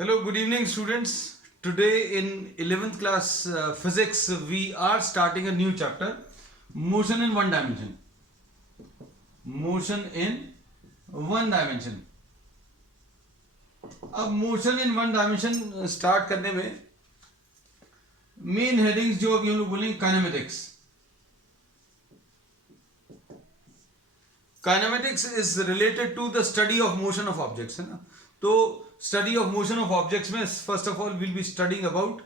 Hello, good evening, students. Today in 11th class physics, we are starting a new chapter, motion in one dimension. Motion in one dimension. अब motion in one dimension start करने में main headings जो अभी हम लोग बोलेंगे kinematics. Kinematics is related to the study of motion of objects, है ना. तो study of motion of objects में first of all will be studying about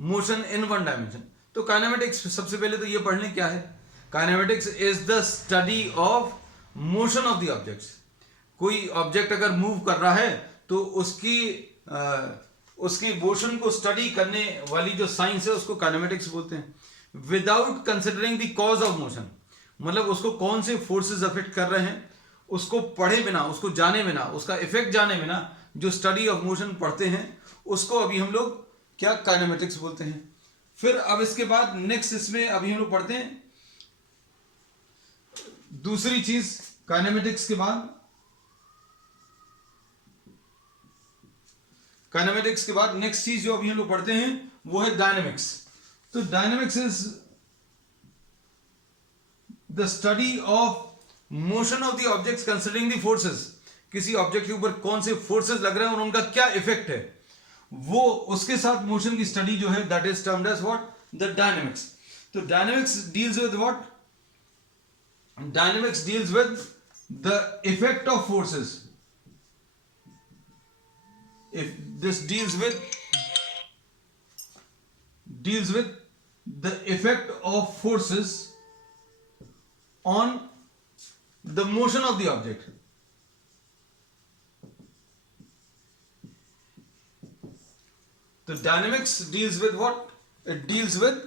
motion in one dimension. तो काइनेमेटिक्स सबसे पहले तो ये पढ़ लें क्या है. Kinematics is the study of motion of the objects. कोई ऑब्जेक्ट अगर मूव कर रहा है तो उसकी मोशन को स्टडी करने वाली जो साइंस है उसको काइनेमेटिक्स बोलते हैं. Without considering the cause of motion, मतलब उसको कौन से फोर्सेस अफेक्ट कर रहे हैं उसको पढ़े बिना, उसको जाने बिना, उसका इफेक्ट जाने बिना जो स्टडी ऑफ मोशन पढ़ते हैं उसको अभी हम लोग क्या काइनेमेटिक्स बोलते हैं. फिर अब इसके बाद नेक्स्ट इसमें अभी हम लोग पढ़ते हैं दूसरी चीज. काइनेमेटिक्स के बाद नेक्स्ट चीज जो अभी हम लोग पढ़ते हैं वो है डायनेमिक्स. तो dynamics is the study of motion of the objects considering the forces. किसी ऑब्जेक्ट के ऊपर कौन से फोर्सेस लग रहे हैं और उनका क्या इफेक्ट है, वो उसके साथ मोशन की स्टडी जो है that is termed as what, the dynamics. तो dynamics deals with what, dynamics deals with the effect of forces. If this deals with the effect of forces on the motion of the object. The dynamics deals with what? It deals with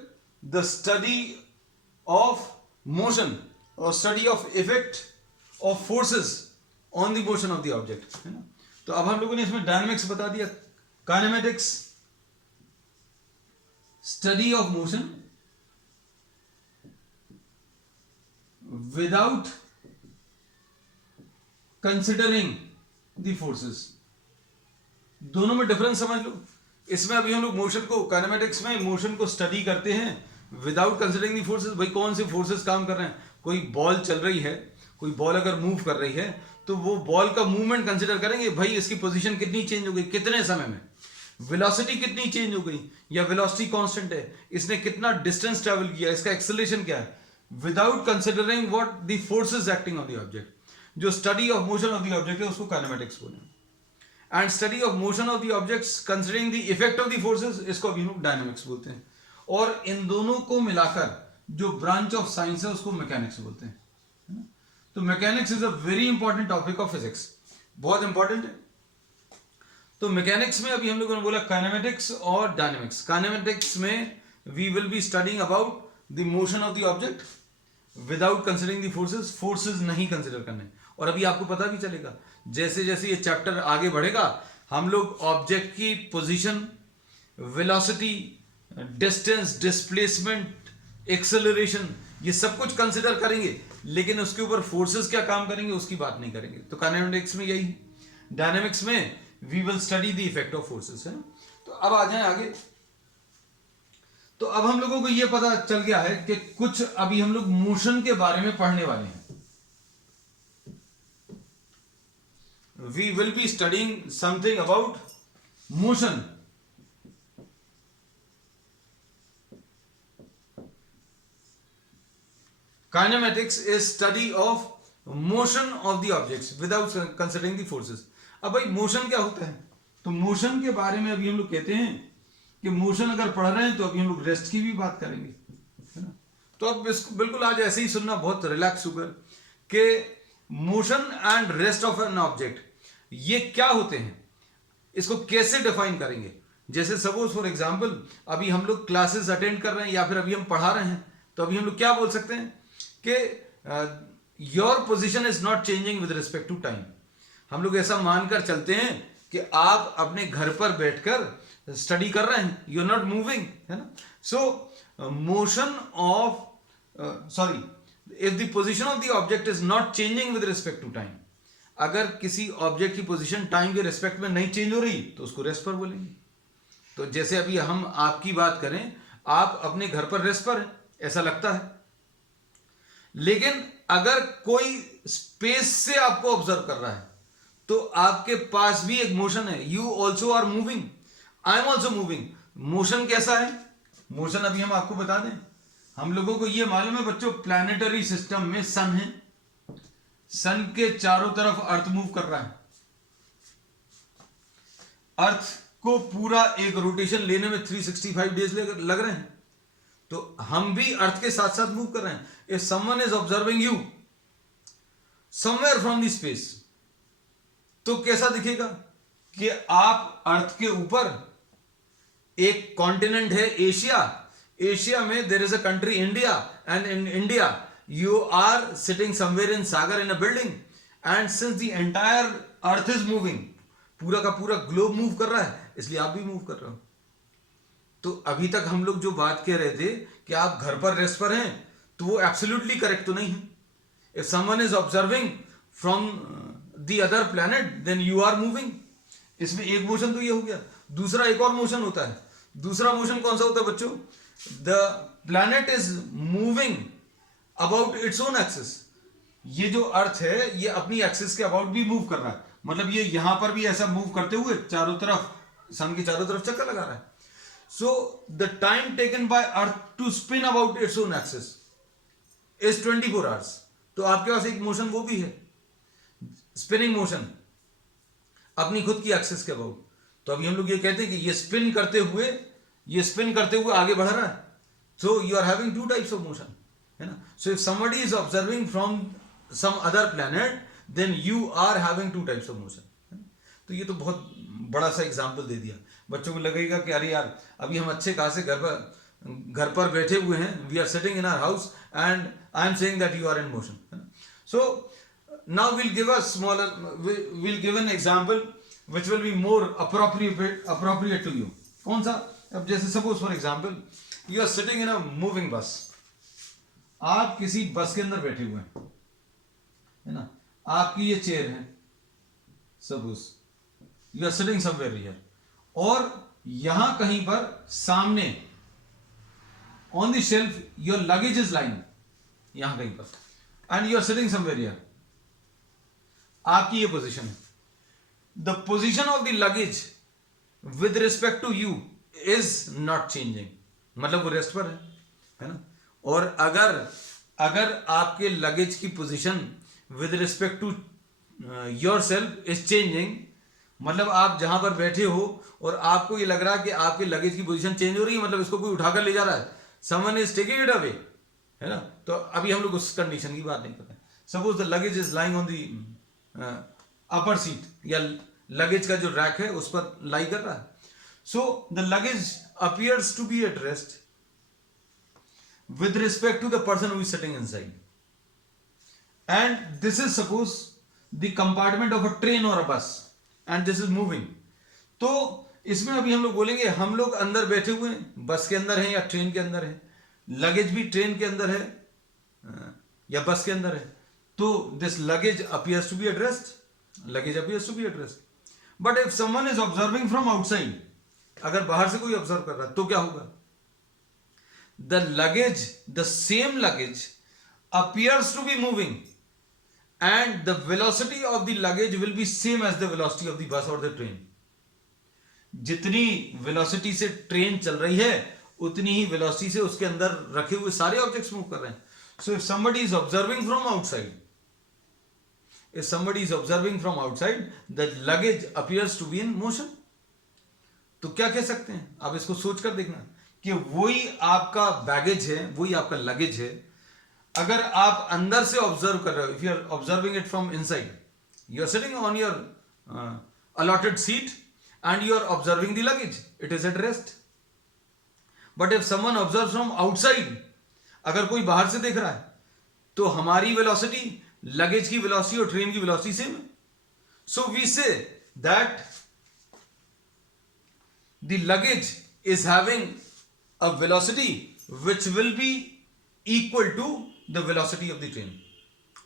the study of motion or study of effect of forces on the motion of the object, है ना. तो अब हम लोगों ने इसमें dynamics बता दिया. Kinematics study of motion without considering the forces. दोनों में डिफरेंस समझ लो. इसमें अभी हम लोग मोशन को, काइनेमेटिक्स में मोशन को स्टडी करते हैं विदाउट कंसिडरिंग द फोर्सेस. भाई कौन से फोर्सेस काम कर रहे हैं. कोई बॉल चल रही है, कोई बॉल अगर मूव कर रही है तो वो बॉल का मूवमेंट कंसीडर करेंगे. भाई इसकी पोजीशन कितनी चेंज हो गई, कितने समय में, वेलोसिटी कितनी चेंज हो गई या वेलोसिटी कांस्टेंट है, इसने कितना डिस्टेंस ट्रेवल किया, इसका एक्सेलरेशन क्या है, without considering what the forces acting on the object. जो study of motion of the object है उसको काइनेमेटिक्स बोलते हैं. And study of motion of the objects considering the effect of the forces, इसको अभी हम डायनेमिक्स बोलते हैं. और इन दोनों को मिलाकर जो ब्रांच ऑफ साइंस है उसको मैकेनिक्स बोलते हैं. तो mechanics is a very important topic of physics, बहुत इंपॉर्टेंट है. तो मैकेनिक्स में अभी हम लोगों ने बोला काइनेमेटिक्स और डायनेमिक्स. काइनेमेटिक्स में we will be studying about the motion of the object without considering the forces. Forces नहीं कंसीडर करने. और अभी आपको पता भी चलेगा जैसे जैसे ये चैप्टर आगे बढ़ेगा हम लोग ऑब्जेक्ट की position, velocity, distance, displacement, acceleration, ये सब कुछ कंसीडर करेंगे, लेकिन उसके ऊपर फोर्सेस क्या काम करेंगे उसकी बात नहीं करेंगे. तो काइनेमेटिक्स में यही, डायनेमिक्स में we will study the effect of forces, है ना. तो अब आ जाएं आगे. तो अब हम लोगों को यह पता चल गया है कि कुछ अभी हम लोग मोशन के बारे में पढ़ने वाले हैं. We will be studying something about motion. Kinematics is study of motion of the objects without considering the forces. अब भाई मोशन क्या होता है. तो मोशन के बारे में अभी हम लोग कहते हैं कि मोशन अगर पढ़ रहे हैं तो अभी हम लोग रेस्ट की भी बात करेंगे, है ना. तो अब बिल्कुल आज ऐसे ही सुनना, बहुत रिलैक्स होकर कि motion and rest of an object ये क्या होते हैं, इसको कैसे डिफाइन करेंगे. जैसे सपोज फॉर एग्जांपल अभी हम लोग क्लासेस अटेंड कर रहे हैं या फिर अभी हम पढ़ा रहे हैं, तो अभी हम लोग क्या बोल सकते हैं कि your position is not changing with respect to time. हम लोग ऐसा मानकर चलते हैं कि आप अपने घर पर बैठकर स्टडी कर रहे हैं, यू आर नॉट मूविंग, है ना. So motion of if the position of the object is not changing with respect to time. अगर किसी ऑब्जेक्ट की पोजीशन टाइम के रिस्पेक्ट में नहीं चेंज हो रही तो उसको रेस्ट पर बोलेंगे। तो जैसे अभी हम आपकी बात करें, आप अपने घर पर रेस्ट पर हैं ऐसा लगता है, लेकिन अगर कोई स्पेस से आपको ऑब्जर्व कर रहा है तो आपके पास भी एक मोशन है। You also are moving, I am also moving. Motion कैसा है? मोशन अभी हम आपको बता दें, हम लोगों को यह मालूम है बच्चों, प्लैनेटरी सिस्टम में सन है, सन के चारों तरफ अर्थ मूव कर रहा है। अर्थ को पूरा एक रोटेशन लेने में 365 डेज लग रहे हैं, तो हम भी अर्थ के साथ साथ मूव कर रहे हैं। If someone is observing you somewhere from the space, तो कैसा दिखेगा कि आप अर्थ के ऊपर, एक कॉन्टिनेंट है एशिया, एशिया में there is a country India, and in India you are sitting somewhere in Sagar in a building, and since the entire earth is moving, पूरा का पूरा ग्लोब मूव कर रहा है, इसलिए आप भी मूव कर रहे हो। तो अभी तक हम लोग जो बात कह रहे थे कि आप घर पर रेस्ट पर हैं, तो वो एब्सोल्युटली करेक्ट तो नहीं है। If someone is observing from the other planet then you are moving. इसमें एक मोशन तो ये हो गया। दूसरा एक और मोशन होता है। दूसरा मोशन कौन सा होता है बच्चों? The planet is moving about its own axis. ये जो अर्थ है ये अपनी एक्सिस के अबाउट भी मूव कर रहा है, मतलब ये यहां पर भी ऐसा मूव करते हुए चारों तरफ, सन की चारों तरफ चक्कर लगा रहा है। So the time taken by earth to spin about its own axis is 24 hours. तो आपके पास एक मोशन वो भी है, स्पिनिंग मोशन अपनी खुद की एक्सिस के अबाउट। तो अभी हम लोग ये कहते हैं कि ये स्पिन करते हुए आगे बढ़ रहा है। So you are having two types of motion, है ना। So if somebody is observing from some other planet then you are having two types of motion. तो ये तो बहुत बड़ा सा एग्जाम्पल दे दिया, बच्चों को लगेगा कि अरे यार अभी हम अच्छे खासे घर पर बैठे हुए हैं, we are sitting in our house and I am saying that you are in motion. So now we'll give an example which will be more appropriate to you. कौन सा? अब जैसे suppose for example you are sitting in a moving bus. आप किसी बस के अंदर बैठे हुए हैं, है ना, आपकी ये चेयर है, suppose you are sitting somewhere here, और यहां कहीं पर सामने on the shelf your luggage is lying, यहां कहीं पर, and you are sitting somewhere here. आपकी ये पोजीशन है। The position of the luggage with respect to you is not changing, मतलब वो रेस्ट पर है ना। और अगर आपके लगेज की position with respect to yourself is changing, मतलब आप जहां पर बैठे हो और आपको ये लग रहा है कि आपके लगेज की पोजीशन चेंज हो रही है, मतलब इसको कोई उठाकर ले जा रहा है, someone is taking it away, है ना। तो अभी हम लोग उस कंडीशन की बात नहीं कर रहे। Suppose the luggage is lying on the upper seat, या लगेज का जो रैक है उस पर लाई कर रहा है। So the luggage appears to be at rest with respect to the person who is sitting inside, and this is suppose the compartment of a train or a bus and this is moving. तो इसमें अभी हम लोग बोलेंगे हम लोग अंदर बैठे हुए हैं, बस के अंदर हैं या ट्रेन के अंदर है, लगेज भी ट्रेन के अंदर है या बस के अंदर है, तो this luggage appears to be at rest, luggage appears to be at rest. But if someone is observing from outside, अगर बाहर से कोई ऑब्जर्व कर रहा है तो क्या होगा? The luggage, the same luggage appears to be moving and the velocity of the luggage will be same as the velocity of the bus or the train. जितनी velocity से ट्रेन चल रही है उतनी ही velocity से उसके अंदर रखे हुए सारे ऑब्जेक्ट्स मूव कर रहे हैं. So if somebody is observing from outside, the luggage appears to be in motion. तो क्या कह सकते हैं? आप इसको सोच कर देखना कि वही आपका बैगेज है, वही आपका लगेज है. अगर आप अंदर से ऑब्जर्व कर रहे हो, if you are observing it from inside, you are sitting on your allotted seat and you are observing the luggage, it is at rest. But if someone observes from outside, अगर कोई बाहर से देख रहा है तो हमारी वेलोसिटी, लगेज की वेलोसिटी और ट्रेन की वेलोसिटी सेम है. So we say that the luggage is having a velocity which will be equal to the velocity of the train.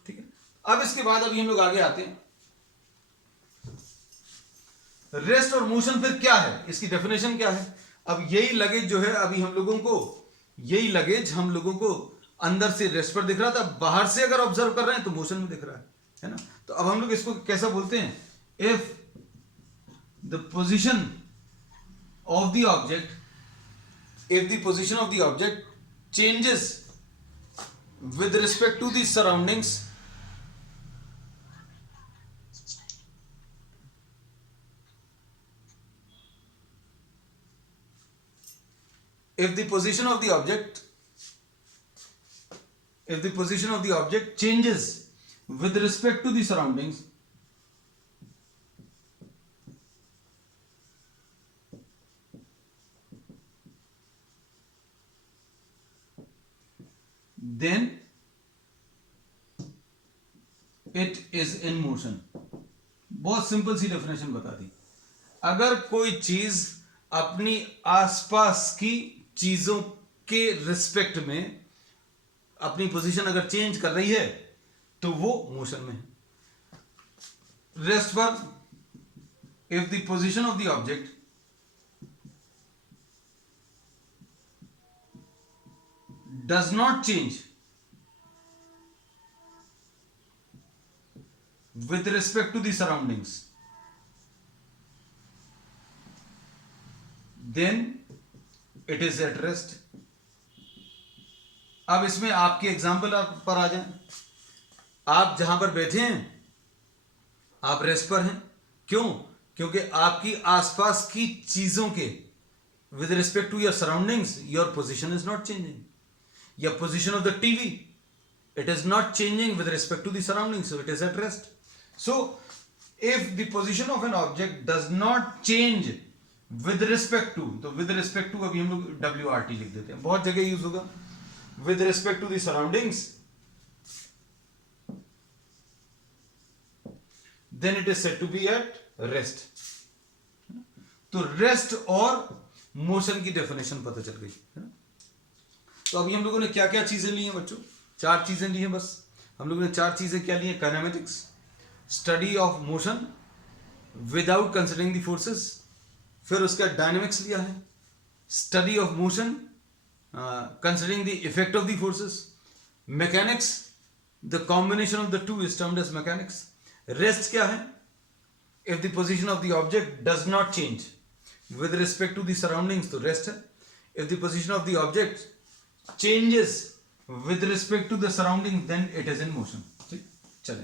ठीक है. अब इसके बाद अभी हम लोग आगे आते हैं. रेस्ट और मोशन फिर क्या है, इसकी डेफिनेशन क्या है? अब यही लगेज जो है, अभी हम लोगों को यही लगेज हम लोगों को अंदर से रेस्ट पर दिख रहा था, बाहर से अगर ऑब्जर्व कर रहे हैं तो मोशन में दिख रहा है ना? तो अब हम लोग इसको कैसा बोलते हैं? If the position of the object, if the position of the object changes with respect to the surroundings, if the position of the object, if the position of the object changes with respect to the surroundings, then it is in motion. बहुत simple सी definition बता दी। अगर कोई चीज अपनी आसपास की चीजों के रिस्पेक्ट में अपनी पोजीशन अगर चेंज कर रही है तो वो मोशन में है। रेस्ट पर, if the position of the object does not change with respect to the surroundings, then it is at rest. अब इसमें आपके एग्जाम्पल पर आ जाएं। आप जहां पर बैठे हैं आप रेस्ट पर हैं, क्यों? क्योंकि आपकी आसपास की चीजों के with respect to your surroundings your position is not changing. Your position of the TV, it is not changing with respect to the surroundings, so it is at rest. So if the position of an object does not change with respect to, तो with respect to अभी हम लोग WRT लिख देते हैं, बहुत जगह use होगा। with respect to the surroundings, then it is said to be at rest. तो रेस्ट और मोशन की डेफिनेशन पता चल गई है ना? तो अभी हम लोगों ने क्या क्या चीजें ली हैं बच्चों? 4 चीजें ली हैं बस। हम लोगों ने 4 चीजें क्या ली हैं? Kinematics, study of motion without considering the forces, फिर उसका डायनेमिक्स लिया है, study of motion considering the effect of the forces, mechanics, the combination of the two is termed as mechanics. Rest क्या है? If the position of the object does not change with respect to the surroundings तो rest है। If the position of the object changes with respect to the surrounding then it is in motion. ठीक, चलें।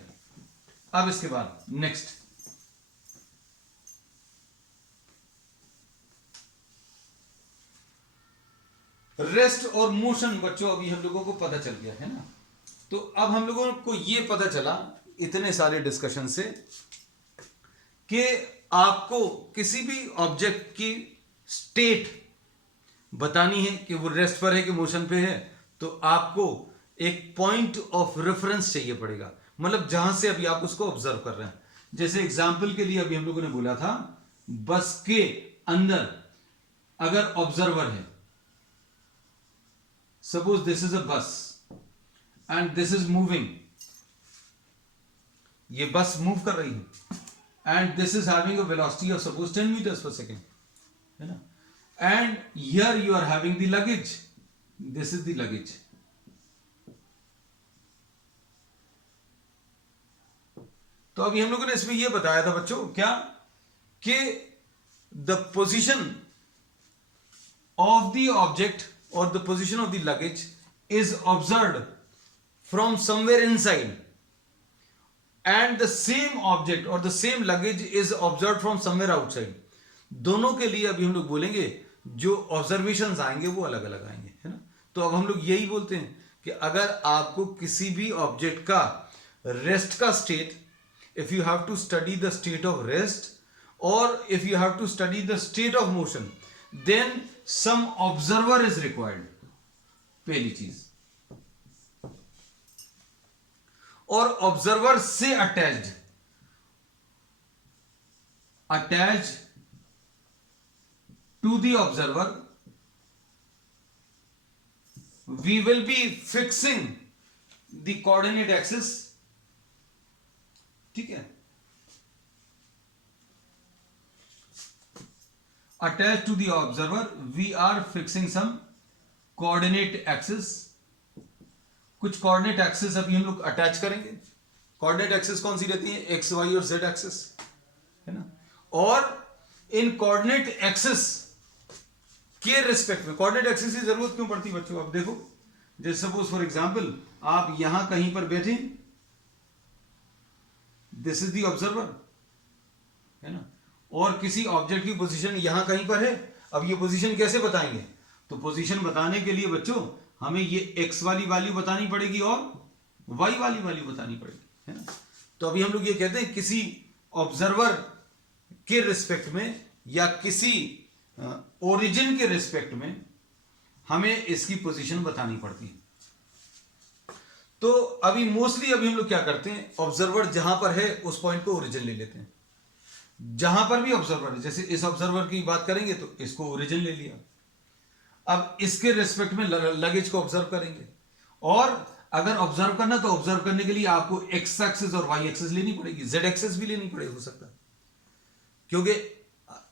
अब इसके बाद next, rest और motion बच्चों अभी हम लोगों को पता चल गया है ना? तो अब हम लोगों को ये पता चला इतने सारे डिस्कशन से कि आपको किसी भी ऑब्जेक्ट की स्टेट बतानी है कि वो रेस्ट पर है कि मोशन पे है, तो आपको एक पॉइंट ऑफ रेफरेंस चाहिए पड़ेगा, मतलब जहां से अभी आप उसको ऑब्जर्व कर रहे हैं। जैसे एग्जांपल के लिए अभी हम लोगों ने बोला था, बस के अंदर अगर ऑब्जर्वर है, सपोज दिस इज अ बस एंड दिस इज मूविंग, ये बस मूव कर रही है and this is having a velocity of suppose 10 metres per second, है ना? And here you are having the luggage. This is the luggage. तो अभी हम लोगों ने इसमें यह बताया था बच्चों क्या कि the position of the object or the position of the luggage is observed from somewhere inside and the same object or the same luggage is observed from somewhere outside. दोनों के लिए अभी हम लोग बोलेंगे जो ऑब्जर्वेशंस आएंगे वो अलग अलग आएंगे, है ना? तो अब हम लोग यही बोलते हैं कि अगर आपको किसी भी ऑब्जेक्ट का रेस्ट का state, if you have to study the state of rest और if you have to study the state of motion, then some observer is required, पहली चीज। और ऑब्जर्वर से attached to the observer we will be fixing the coordinate axis, ठीक है? attached to the observer we are fixing some coordinate axis. कुछ coordinate axis अभी हम लोग अटैच करेंगे. कोऑर्डिनेट एक्सिस कौन सी रहती है? एक्स वाई और जेड एक्सिस, है ना. और इन कोऑर्डिनेट एक्सिस के रिस्पेक्ट में, कोऑर्डिनेट एक्सिस की जरूरत क्यों पड़ती है बच्चों? आप देखो, जैसे सपोज फॉर एग्जांपल आप यहां कहीं पर बैठे, दिस इज द ऑब्जर्वर, है ना, और किसी ऑब्जेक्ट की पोजीशन यहां कहीं पर है. अब ये पोजीशन कैसे बताएंगे? तो पोजीशन बताने के लिए बच्चों हमें ये एक्स वाली वैल्यू बतानी पड़ेगी और वाई वाली वैल्यू बतानी पड़ेगी, है ना. तो अभी हम लोग ये कहते हैं किसी ऑब्जर्वर के रिस्पेक्ट में या किसी ओरिजिन के रिस्पेक्ट में हमें इसकी पोजीशन बतानी पड़ती है. तो अभी मोस्टली अभी हम लोग क्या करते हैं, ऑब्जर्वर जहां पर है उस पॉइंट को ओरिजिन ले लेते हैं. जहां पर भी ऑब्जर्वर है, जैसे इस ऑब्जर्वर की बात करेंगे तो इसको ओरिजिन ले लिया. अब इसके रिस्पेक्ट में लगेज को ऑब्जर्व करेंगे, और अगर ऑब्जर्व करना तो ऑब्जर्व करने के लिए आपको एक्स एक्सिस और वाई एक्सिस लेनी पड़ेगी, जेड एक्सिस भी लेनी पड़ेगी, हो सकता है, क्योंकि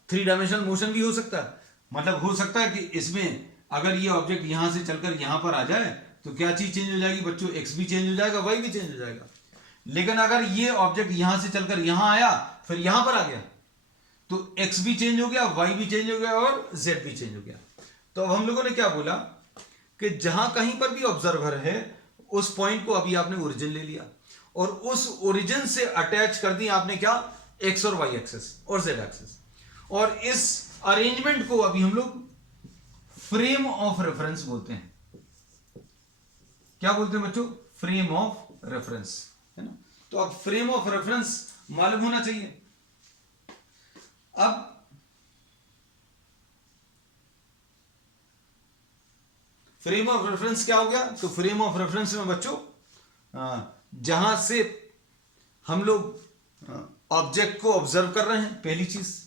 3 डायमेंशनल मोशन भी हो सकता है. मतलब हो सकता है कि इसमें अगर ये ऑब्जेक्ट यहां से चलकर यहां पर आ जाए तो क्या चीज चेंज हो जाएगी बच्चों? एक्स भी चेंज हो जाएगा, वाई भी चेंज हो जाएगा. लेकिन अगर ये ऑब्जेक्ट यहां से चलकर यहां आया फिर यहां पर आ गया तो एक्स भी चेंज हो गया, वाई भी चेंज हो गया और जेड भी चेंज हो गया. तो अब हम लोगों ने क्या बोला कि जहां कहीं पर भी ऑब्जर्वर है उस पॉइंट को अभी आपने ओरिजिन ले लिया, और उस ओरिजिन से अटैच कर दी आपने क्या? एक्स और वाई एक्सिस और जेड एक्सिस. और इस अरेंजमेंट को अभी हम लोग फ्रेम ऑफ रेफरेंस बोलते हैं. क्या बोलते हैं बच्चों? फ्रेम ऑफ रेफरेंस, है ना. तो अब फ्रेम ऑफ रेफरेंस मालूम होना चाहिए. अब फ्रेम ऑफ रेफरेंस क्या हो गया? तो फ्रेम ऑफ रेफरेंस में बच्चों जहां से हम लोग ऑब्जेक्ट को ऑब्जर्व कर रहे हैं, पहली चीज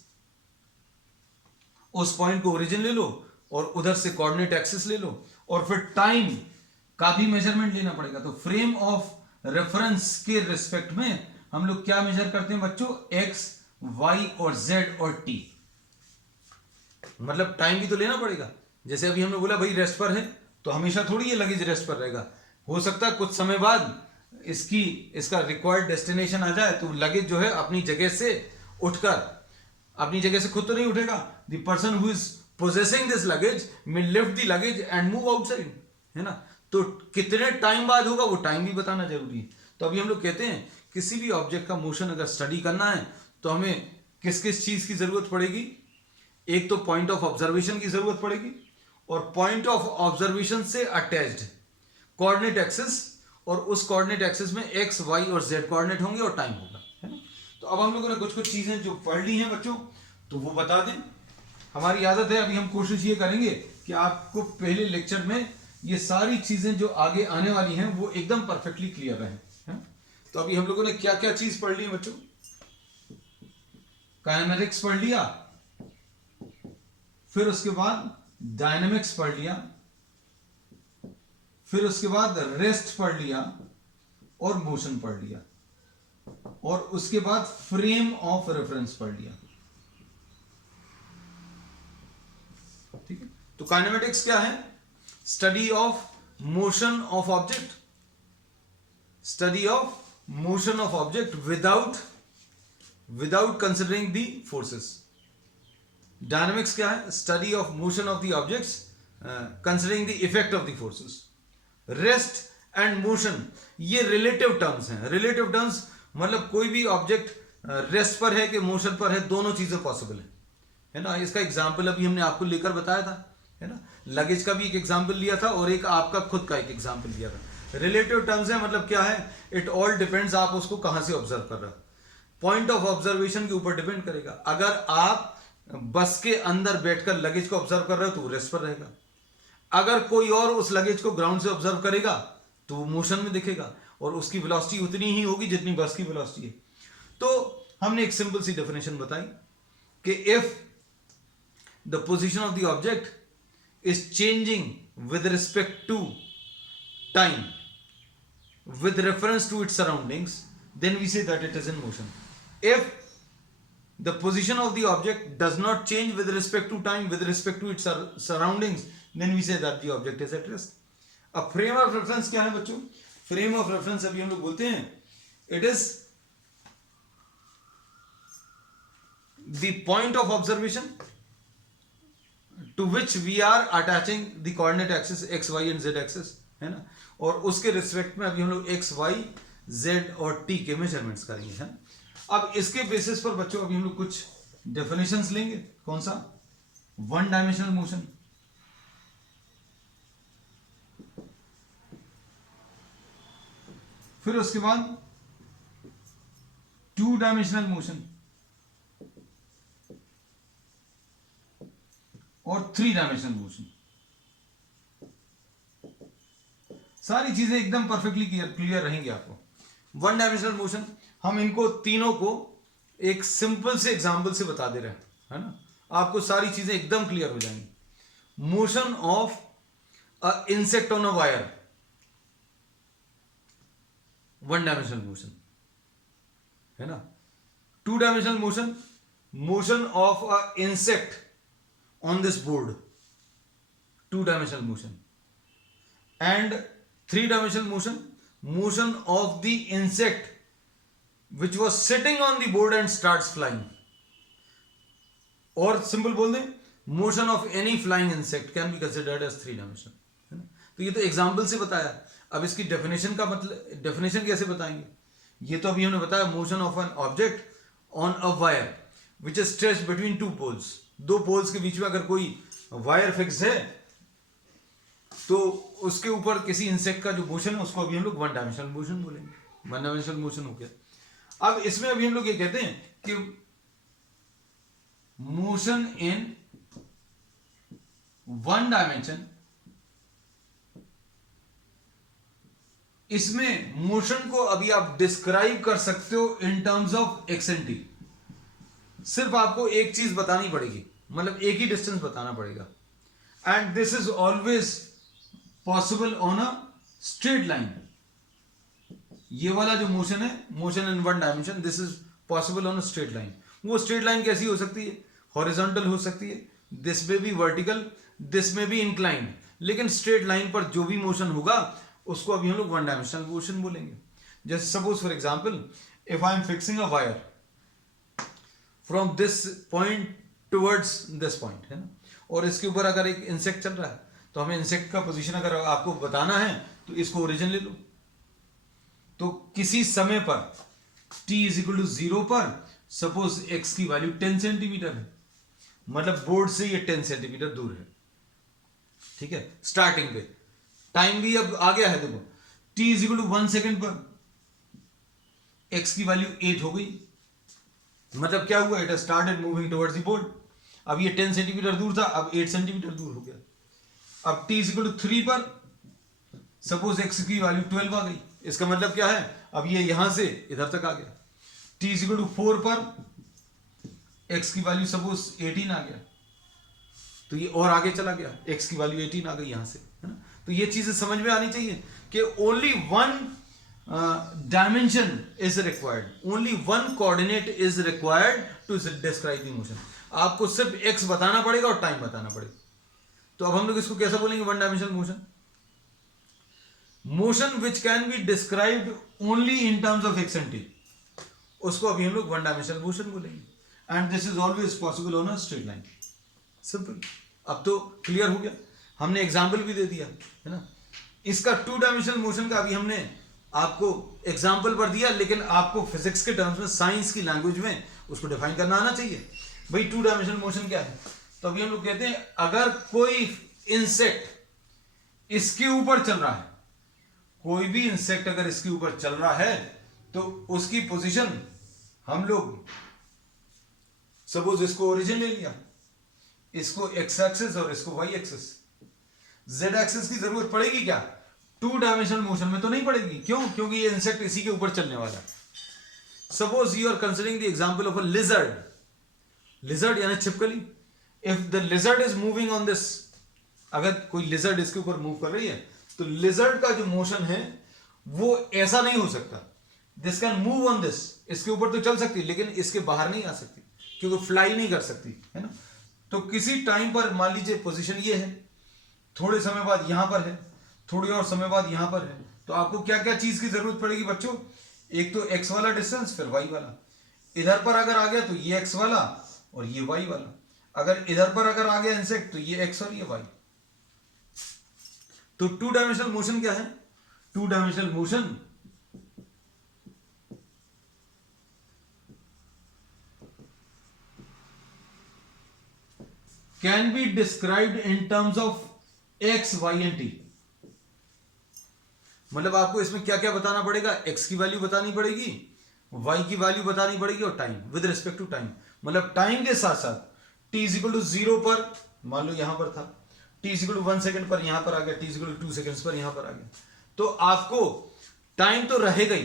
उस पॉइंट को ओरिजिन ले लो और उधर से कोऑर्डिनेट एक्सिस ले लो, और फिर टाइम का भी मेजरमेंट लेना पड़ेगा. तो फ्रेम ऑफ रेफरेंस के रिस्पेक्ट में हम लोग क्या मेजर करते हैं बच्चों? एक्स, वाई और जेड और टी. मतलब टाइम भी तो लेना पड़ेगा. जैसे अभी हमने बोला भाई रेस्ट पर है तो हमेशा थोड़ी ये लगेज रेस्ट पर रहेगा. हो सकता है कुछ समय बाद इसका रिक्वायर्ड डेस्टिनेशन आ जाए तो लगेज जो है अपनी जगह से उठकर, अपनी जगह से खुद तो नहीं उठेगा, the person who is possessing this luggage may lift the luggage and move outside, है ना. तो कितने टाइम बाद होगा वो टाइम भी बताना जरूरी है. तो अभी हम लोग कहते हैं किसी भी ऑब्जेक्ट का मोशन अगर स्टडी करना है तो हमें किस किस चीज की जरूरत पड़ेगी? एक तो पॉइंट ऑफ ऑब्जर्वेशन की जरूरत पड़ेगी, और पॉइंट ऑफ ऑब्जर्वेशन से अटैच्ड कोऑर्डिनेट एक्सिस, और उस कोऑर्डिनेट एक्सिस में एक्स, वाई और जेड कोऑर्डिनेट होंगे और टाइम होगा, है ना. तो अब हम लोगों ने कुछ कुछ चीजें जो पढ़ ली हैं बच्चों तो वो बता दें. हमारी आदत है, अभी हम कोशिश ये करेंगे कि आपको पहले लेक्चर में ये सारी चीजें जो आगे आने वाली हैं वो एकदम परफेक्टली क्लियर रहें, है. तो अभी हम लोगों ने क्या क्या चीज पढ़ ली है बच्चों? काइनेमेटिक्स पढ़ लिया, फिर उसके बाद डायनेमिक्स पढ़ लिया, फिर उसके बाद रेस्ट पढ़ लिया और मोशन पढ़ लिया, और उसके बाद फ्रेम ऑफ रेफरेंस पढ़ लिया. ठीक है. तो काइनेमेटिक्स क्या है? Study of motion of object, study of motion of object without considering the forces. Dynamics क्या है? Study of motion of the objects considering the effect of the forces. Rest and motion ये relative terms हैं. Relative terms मतलब कोई भी object rest पर है कि मोशन पर है, दोनों चीजें पॉसिबल है ना. इसका एग्जांपल अभी हमने आपको लेकर बताया था, है ना. लगेज का भी एक एग्जांपल लिया था और एक आपका खुद का एक एग्जांपल लिया था. रिलेटिव टर्म्स है मतलब क्या है? इट ऑल डिपेंड्स आप उसको कहां से ऑब्जर्व कर रहे हो. पॉइंट ऑफ ऑब्जर्वेशन के ऊपर डिपेंड करेगा. अगर आप बस के अंदर बैठकर लगेज को ऑब्जर्व कर रहे हो तो रेस्ट पर रहेगा. अगर कोई और उस लगेज को ग्राउंड से ऑब्जर्व करेगा तो वो मोशन में दिखेगा, और उसकी वेलोसिटी उतनी ही होगी जितनी बस की वेलोसिटी है. तो हमने एक सिंपल सी डेफिनेशन बताई कि if the position of the object is changing with respect to time with reference to its surroundings, then we say that it is in motion. If the position of the object does not change with respect to time, with respect to its surroundings, then we say that the object is at rest. अब frame of reference क्या है बच्चों? frame of reference अभी हम लोग बोलते हैं, it is the point of observation to which we are attaching the coordinate axis x, y and z axis, है ना, और उसके रिस्पेक्ट में अभी हम लोग x, y, z और t के मेजरमेंट्स करेंगे, है ना। अब इसके बेसिस पर बच्चों अभी हम लोग कुछ डेफिनेशंस लेंगे। कौन सा? वन डायमेंशनल मोशन, फिर उसके बाद टू डायमेंशनल मोशन और थ्री डायमेंशनल मोशन। सारी चीजें एकदम परफेक्टली क्लियर रहेंगी आपको। वन डायमेंशनल मोशन हम इनको तीनों को एक सिंपल से एग्जांपल से बता दे रहे हैं, है ना, आपको सारी चीजें एकदम क्लियर हो जाएंगी। Motion of a insect on a wire, one dimensional motion, है ना। To dimensional motion, motion of a insect on this board, to dimensional motion. And three dimensional motion, motion of the insect which was sitting on the board and starts flying, और simple बोल दें motion of any flying insect can be considered as three dimensional, है ना। तो ये तो example से बताया। अब इसकी डेफिनेशन का मतलब, डेफिनेशन कैसे बताएंगे? ये तो अभी हमने बताया, motion of an object on a wire which is stretched between two poles, दो पोल्स के बीच में अगर कोई वायर फिक्स है तो उसके ऊपर किसी इंसेक्ट का जो मोशन है उसको अभी हम लोग वन डायमेंशनल मोशन बोलेंगे। वन डायमेंशनल मोशन हो गया। अब इसमें अभी हम लोग ये कहते हैं कि मोशन इन वन डायमेंशन, इसमें मोशन को अभी आप डिस्क्राइब कर सकते हो इन terms of x and T. सिर्फ आपको एक चीज बतानी पड़ेगी, मतलब एक ही डिस्टेंस बताना पड़ेगा। And this is always possible on a straight line. ये वाला जो मोशन है, motion in one dimension, this is possible on a straight line. वो स्ट्रेट लाइन कैसी हो सकती है? हॉरिजॉन्टल हो सकती है, दिस में भी वर्टिकल, दिस में भी इंक्लाइंड, लेकिन स्ट्रेट लाइन पर जो भी मोशन होगा उसको अभी हम लोग वन डायमेंशनल मोशन बोलेंगे। जैसे suppose for example, if I am fixing a wire from this point towards this point, है ना, और इसके ऊपर अगर एक इंसेक्ट चल रहा है तो हमें इंसेक्ट का पोजीशन अगर आपको बताना है तो इसको ओरिजिन ले लो। तो किसी समय पर t इज इक्वल टू 0 पर सपोज x की वैल्यू 10 सेंटीमीटर है, मतलब बोर्ड से ये 10 सेंटीमीटर दूर है, ठीक है, स्टार्टिंग पे। टाइम भी अब आ गया है, देखो t is equal to 1 second पर x की वैल्यू 8 हो गई, मतलब क्या हुआ? It has started moving towards the board. अब ये 10 सेंटीमीटर दूर था, अब 8 सेंटीमीटर दूर हो गया। अब t इज इक्वल टू 3 पर सपोज x की वैल्यू 12 आ गई, इसका मतलब क्या है? अब ये यहां से इधर तक आ गया। t इज इक्वल टू 4 पर x की वैल्यू सपोज 18 आ गया, तो ये और आगे चला गया, x की वैल्यू 18 आ गई यहां से, है ना। तो ये चीजें समझ में आनी चाहिए कि only one dimension is required, only one coordinate is required to describe the motion. आपको सिर्फ x बताना पड़ेगा और टाइम बताना पड़ेगा। तो अब हम लोग इसको कैसा बोलेंगे? One dimensional motion. Motion which can be described only in terms of x and T, उसको अभी हम लोग वन डायमेंशनल मोशन बोलेंगे। And this is always possible on a straight line. Simple. अब तो क्लियर हो गया, हमने एग्जाम्पल भी दे दिया, है ना। इसका टू डायमेंशनल मोशन का अभी हमने आपको एग्जाम्पल पर दिया, लेकिन आपको फिजिक्स के टर्म्स में, साइंस की लैंग्वेज में उसको डिफाइन करना आना चाहिए। भाई टू डायमेंशनल मोशन क्या है? तो अभी हम लोग कहते हैं अगर कोई इंसेक्ट इसके ऊपर चल रहा है, कोई भी इंसेक्ट अगर इसके ऊपर चल रहा है तो उसकी पोजीशन हम लोग सपोज इसको ओरिजिन ले लिया, इसको एक्स एक्सिस और इसको वाई एक्सिस। जेड एक्सिस की जरूरत पड़ेगी क्या? टू डायमेंशनल मोशन में तो नहीं पड़ेगी। क्यों? क्योंकि ये इंसेक्ट इसी के ऊपर चलने वाला है। Suppose you are considering the example of a lizard, lizard यानी छिपकली। If the lizard is moving on this, अगर कोई लिजर्ड इसके ऊपर मूव कर रही है तो लिजर्ड का जो मोशन है वो ऐसा नहीं हो सकता। This can move on this, इसके ऊपर तो चल सकती है लेकिन इसके बाहर नहीं आ सकती। क्योंकि फ्लाई नहीं कर सकती, है ना। तो किसी टाइम पर मान लीजिए पोजीशन ये है, थोड़े समय बाद यहां पर है, थोड़ी और समय बाद यहां पर है, तो आपको क्या क्या चीज की जरूरत पड़ेगी बच्चों? एक तो एक्स वाला डिस्टेंस, फिर वाई वाला। इधर पर अगर आ गया तो ये एक्स वाला और ये वाई वाला, अगर इधर पर अगर आ गया इंसेक्ट तो ये एक्स और ये वाई। तो टू डायमेंशनल मोशन क्या है? Two dimensional motion can be described in terms of x, y and t. मतलब आपको इसमें क्या क्या बताना पड़ेगा? एक्स की वैल्यू बतानी पड़ेगी, वाई की वैल्यू बतानी पड़ेगी, और time with respect to time. मतलब टाइम के साथ साथ टी इज इक्वल टू 0 पर, मान लो यहां पर था, t is equal to 1 second पर यहां पर आ गया, t is equal to 2 seconds पर यहां पर आ गया। तो आपको टाइम तो रहेगा ही,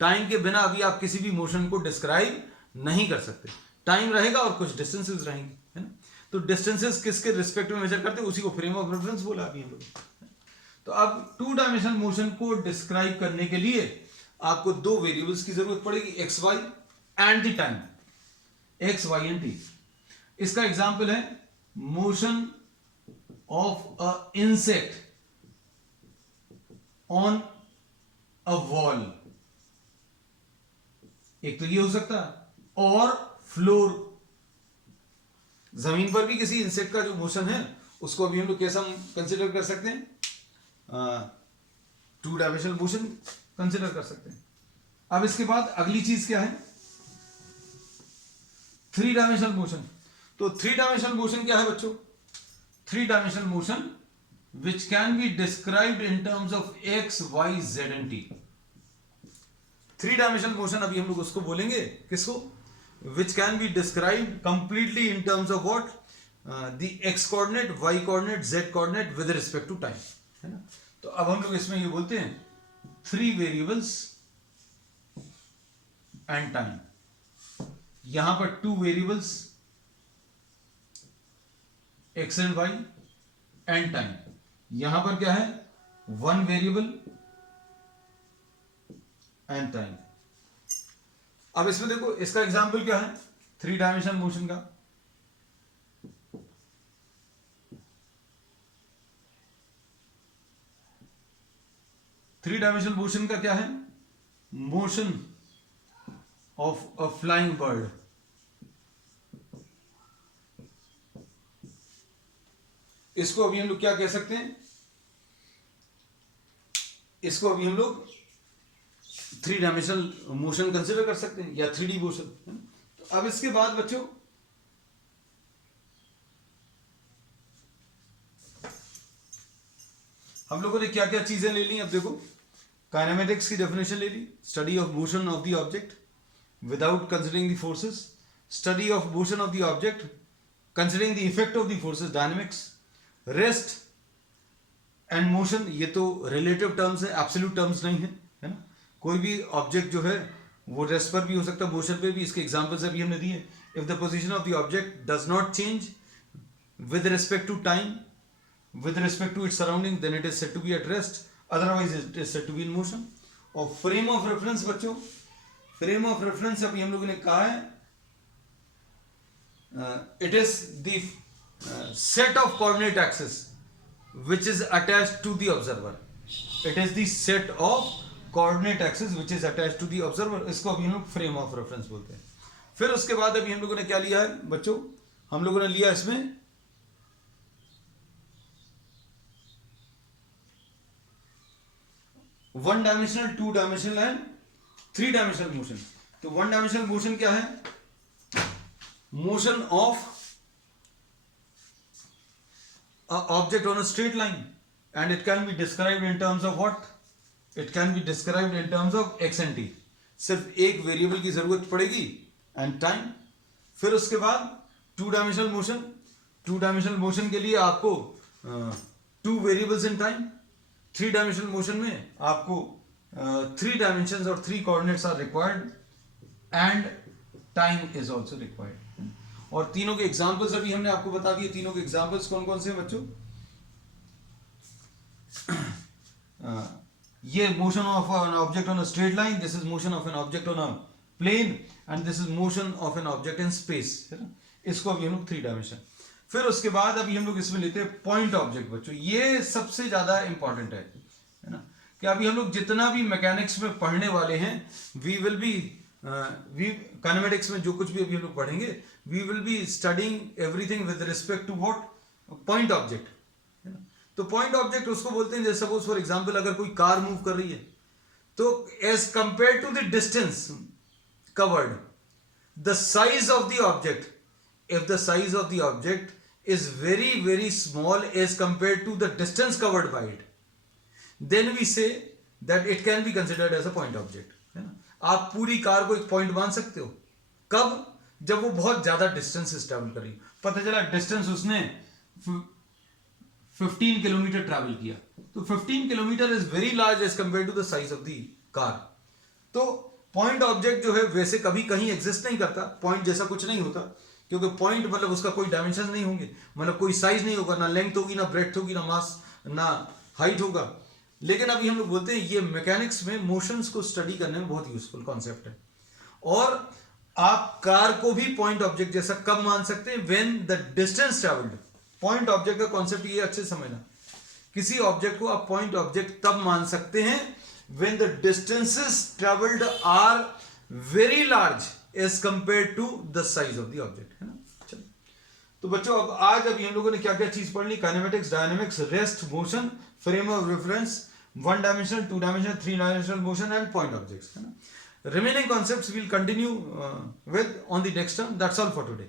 टाइम के बिना अभी आप किसी भी मोशन को डिस्क्राइब नहीं कर सकते। टाइम रहेगा और कुछ डिस्टेंसेस रहेंगे, है ना। तो डिस्टेंसेस किसके रिस्पेक्ट में मेजर करते हैं? उसी को फ्रेम ऑफ रेफरेंस बोला अभी हम लोग। तो अब टू डायमेंशनल मोशन को डिस्क्राइब करने के लिए आपको दो वेरिएबल्स की जरूरत पड़ेगी, x y and the time, x y and t. इसका एग्जांपल है motion of a insect on a wall, एक तो ये हो सकता है, और फ्लोर, जमीन पर भी किसी इंसेक्ट का जो मोशन है उसको अभी हम लोग कैसा कंसिडर कर सकते हैं? टू डायमेंशनल मोशन कंसिडर कर सकते हैं। अब इसके बाद अगली चीज क्या है? Three dimensional motion. तो थ्री डायमेंशनल मोशन क्या है बच्चों? Three dimensional motion which can be described in terms of x, y, z and t. Three dimensional motion अभी हम लोग उसको बोलेंगे, किसको? Which can be described completely in terms of what? The x coordinate, y coordinate, z coordinate with respect to time, है ना। तो अब हम लोग इसमें ये बोलते हैं थ्री वेरिएबल्स एंड टाइम। यहां पर two variables x and y and time. यहां पर क्या है? One variable and time. अब इसमें देखो, इसका एग्जांपल क्या है थ्री डायमेंशनल मोशन का? थ्री डायमेंशनल मोशन का क्या है? Motion of a flying bird. इसको अभी हम लोग क्या कह सकते हैं? इसको अभी हम लोग थ्री डायमेंशनल मोशन कंसिडर कर सकते हैं, या थ्री डी मोशन। तो अब इसके बाद बच्चों हम लोगों ने क्या क्या चीजें ले ली? अब देखो, काइनेमेटिक्स की डेफिनेशन ले ली, study of motion of the object without considering the forces, study of motion of the object considering the effect of the forces, dynamics, rest and motion. ये तो रिलेटिव टर्म्स है, एब्सोल्यूट टर्म्स नहीं है, है ना। कोई भी ऑब्जेक्ट जो है वो रेस्ट पर भी हो सकता है, मोशन पे भी। इसके एग्जांपल्स अभी हमने दिए। If the position of the object does not change with respect to time, with respect to its surrounding, then it is said to be at rest, otherwise it is said to be in motion. और frame of reference बच्चों, frame of reference अभी हम लोगों ने कहा है it is the set of coordinate axis which is attached to the observer. It is the set of coordinate axis which is attached to the observer. इसको अभी हम लोग frame of reference बोलते हैं। फिर उसके बाद अभी हम लोगों ने क्या लिया है बच्चों? हम लोगों ने लिया इसमें one dimensional, two dimensional and three dimensional motion. तो वन डायमेंशनल मोशन क्या है? Motion of object on a straight line, and it can be described in terms of what? It can be described in terms of x and T. सिर्फ एक variable की जरूरत पड़ेगी and time. फिर उसके बाद two dimensional motion. Two dimensional motion के लिए आपको two variables in time. Three dimensional motion में आपको थ्री डायमेंशंस और three coordinates are required and time is also required. और तीनों के एग्जांपल्स अभी हमने आपको बता दिए। तीनों के एग्जांपल्स कौन कौन से हैं बच्चों? ये motion of an object on a straight line, this is motion of an object on a plane and this is motion of an object in space, है ना। इसको अभी हम लोग 3 डायमेंशन। फिर उसके बाद अभी हम लोग इसमें लेते हैं पॉइंट ऑब्जेक्ट। बच्चों ये सबसे ज्यादा इंपॉर्टेंट है ना, कि अभी हम लोग जितना भी मैकेनिक्स में पढ़ने वाले हैं, वी विल बी काइनेमेटिक्स में जो कुछ भी अभी हम लोग पढ़ेंगे, we will be studying everything with respect to what, point object, है ना। तो पॉइंट ऑब्जेक्ट उसको बोलते हैं, जैसे सपोज फॉर एग्जांपल अगर कोई कार मूव कर रही है, तो as compare to the distance covered, the size of the object, if the size of the object is very very small as compared to the distance covered by it, then we say that it can be considered as a point object, है ना। आप पूरी car को एक point मान सकते हो कब, जब वो बहुत ज्यादा डिस्टेंस ट्रैवल कर रही, पता चला डिस्टेंस उसने 15 किलोमीटर ट्रैवल किया, तो 15 kilometre is very large as compare to the size of the car. तो पॉइंट ऑब्जेक्ट जो है वैसे कभी कहीं एग्जिस्ट नहीं करता, पॉइंट जैसा कुछ नहीं होता, क्योंकि पॉइंट मतलब उसका कोई डायमेंशन नहीं होंगे, मतलब कोई साइज नहीं होगा, ना लेंथ होगी, ना ब्रेड्थ होगी, ना मास, ना हाइट होगा। लेकिन अभी हम लोग बोलते हैं ये मैकेनिक्स में मोशंस को स्टडी करने में बहुत यूजफुल कॉन्सेप्ट है। और आप कार को भी पॉइंट ऑब्जेक्ट जैसा कब मान सकते हैं, when the distance travelled. Point object का कॉन्सेप्ट ये अच्छे समझना, किसी ऑब्जेक्ट को आप पॉइंट ऑब्जेक्ट तब मान सकते हैं when the distances travelled are very large as compare to the size of the object, है ना। चलो, तो बच्चों अब आज अभी हम लोगों ने क्या क्या चीज पढ़ ली, kinematics, dynamics, rest, motion, frame of reference, 1 dimensional, 2 dimensional, 3 dimensional motion and point objects, है ना। Remaining concepts will continue with on the next term. That's all for today.